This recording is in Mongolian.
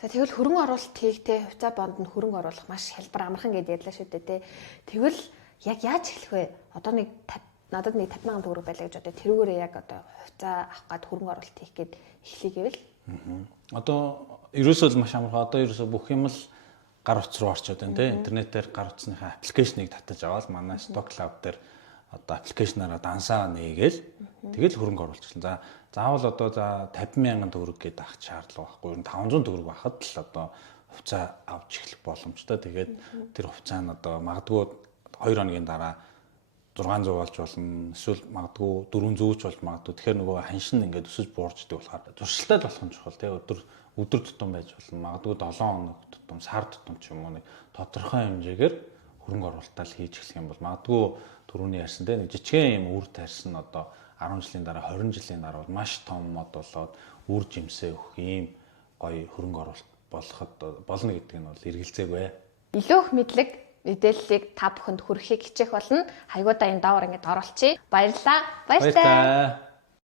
За тэгвэл хөрөнгө оруулалтыг те хувьцаа бонд нь хөрөнгө оруулах маш хялбар амархан гэдээ ярьлаа шүү дээ те. Тэгвэл яг яаж эхлэх вэ? Одоо надад нэг 50,000 төгрөг байлаа гэж одоо тэрүүгээрээ яг одоо хувьцаа авах гад хөрөнгө оруулалт хийх гээд эхлэе гэвэл. Одоо ерөөсөө маш амархан. Одоо ерөөсөө бүх юм л гар утас руу орчод байна те. Интернетээр гар утасныхаа аппликейшнийг татаж аваад манай Stock Cloud дээр одоо аппликейшнаараа дансаа нээгээл тэгэл хөрөнгө оруулчихлаа. За заавал одоо 50,000 төгрөг гээд авах шаардлага байхгүй. 500 төгрөг байхад л одоо хувьцаа авч эхлэх боломжтой. Тэгээд тэр хувьцаа нь одоо магадгүй 2 хоногийн дараа 600 болж болно. Эсвэл магадгүй 400 ч болж магадгүй. Тэгэхээр нөгөө ханшин ингээд өсөж буурчдаг болохоор зуршилтай болох нь чухал тий. Өдөр тутам байж болно. Магадгүй 7 хоног тутам, сар тутам ч юм уу нэг тодорхой хэмжээгээр хөрөнгө оруулалтаа хийж эхлэх юм бол магадгүй түрүүний ярьсан тий нэг жижигхэн юм үр тарьсан одоо 10 жилийн дараа 20 жилийн дараа бол маш том мод болоод үр жимсээ өгөх ийм гоё хөрөнгө оруулалт болоход болно гэдэг нь бол эргэлзээгүй. Илүү их мэдлэг мэдээллийг та бүхэнд хүргэхийг хичээх болно. Хайгуудаа энэ доогоор ингэж оруулчихъя. Баярлалаа. Баярлалаа.